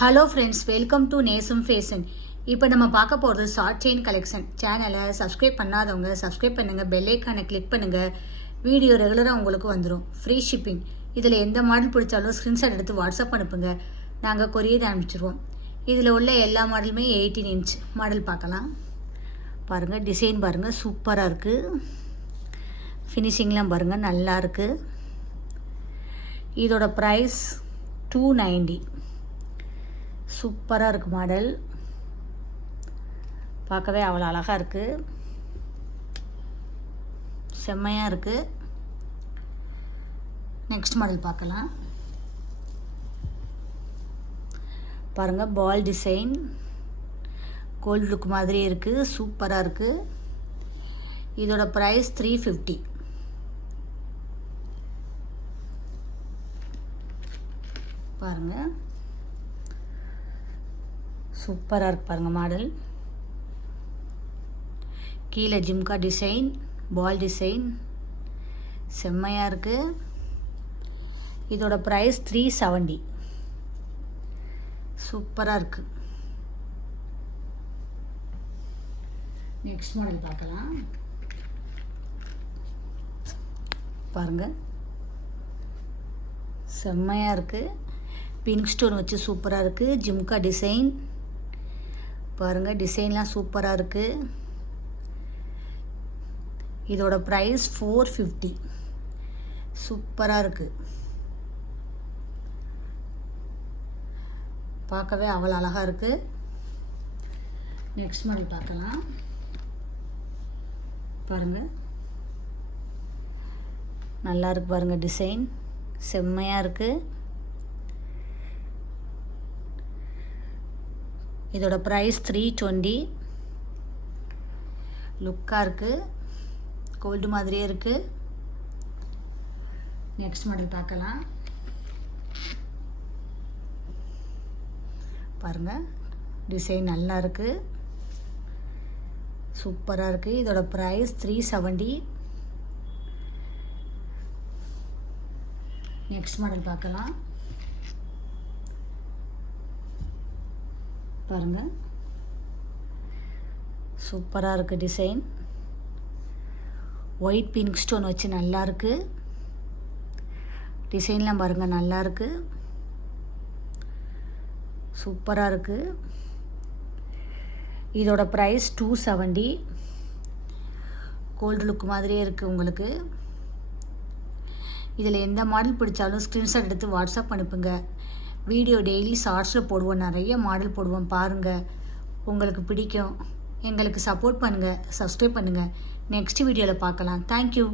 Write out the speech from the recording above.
Hello friends, welcome to நேசம் fashion. இப்போ நம்ம பார்க்க போகிறது ஷார்ட் செயின் கலெக்ஷன். சேனலை சப்ஸ்கிரைப் பண்ணாதவங்க சப்ஸ்கிரைப் பண்ணுங்கள், பெல் ஐக்கானை கிளிக் பண்ணுங்கள். வீடியோ ரெகுலராக உங்களுக்கு வந்துடும். Free shipping. இதில் எந்த மாடல் பிடிச்சாலும் ஸ்க்ரீன்ஷாட் எடுத்து வாட்ஸ்அப் அனுப்புங்க, நாங்கள் கொரியர் அனுப்பிச்சிடுவோம். இதில் உள்ள எல்லா மாடலுமே 18 இன்ச் மாடல் பார்க்கலாம். பாருங்கள், டிசைன் பாருங்கள், சூப்பராக இருக்குது. ஃபினிஷிங்லாம் பாருங்கள், நல்லா இருக்குது. இதோட ப்ரைஸ் 290. சூப்பராக இருக்குது மாடல். பார்க்கவே அவ்வளோ அழகாக இருக்குது, செம்மையாக இருக்குது. நெக்ஸ்ட் மாடல் பார்க்கலாம். பாருங்கள், பால் டிசைன், கோல்டு லுக் மாதிரி இருக்குது, சூப்பராக இருக்குது. இதோட ப்ரைஸ் 350. பாருங்கள், சூப்பராக இருக்குது பாருங்கள் மாடல். கீழே ஜிம்கா டிசைன், பால் டிசைன், செம்மையாக இருக்குது. இதோட ப்ரைஸ் 370. சூப்பராக இருக்குது. நெக்ஸ்ட் மாடல் பார்க்கலாம். பாருங்கள், செம்மையாக இருக்குது. பிங்க் ஸ்டோன் வச்சு சூப்பராக இருக்குது. ஜிம்கா டிசைன் பாருங்கள், டிசைன்லாம் சூப்பராக இருக்குது. இதோட ப்ரைஸ் 450. சூப்பராக இருக்குது. பார்க்கவே அவ்வளோ அழகாக இருக்குது. நெக்ஸ்ட் மாடல் பார்க்கலாம். பாருங்கள், நல்லா இருக்கு பாருங்கள், டிசைன் செம்மையாக இருக்குது. இதோட ப்ரைஸ் 320. லுக்காக இருக்குது, கோல்டு மாதிரியே இருக்குது. நெக்ஸ்ட் மாடல் பார்க்கலாம். பாருங்கள், டிசைன் நல்லா இருக்குது, சூப்பராக இருக்குது. இதோட ப்ரைஸ் 370. நெக்ஸ்ட் மாடல் பார்க்கலாம். பாருங்கள், சூப்பராக இருக்குது டிசைன். ஒயிட் பிங்க் ஸ்டோன் வச்சு நல்லா இருக்குது. டிசைன்லாம் பாருங்கள், நல்லா இருக்குது, சூப்பராக இருக்குது. இதோட ப்ரைஸ் 270. கோல்டு லுக் மாதிரியே இருக்குது உங்களுக்கு. இதில் எந்த மாடல் பிடிச்சாலும் ஸ்க்ரீன்ஷாட் எடுத்து வாட்ஸ்அப் அனுப்புங்க. வீடியோ டெய்லி ஷார்ட்ஸில் போடுவோம், நிறைய மாடல் போடுவோம், பாருங்கள், உங்களுக்கு பிடிக்கும். எங்களுக்கு சப்போர்ட் பண்ணுங்கள், சப்ஸ்கிரைப் பண்ணுங்கள். நெக்ஸ்ட் வீடியோவில் பார்க்கலாம். தேங்க்யூ.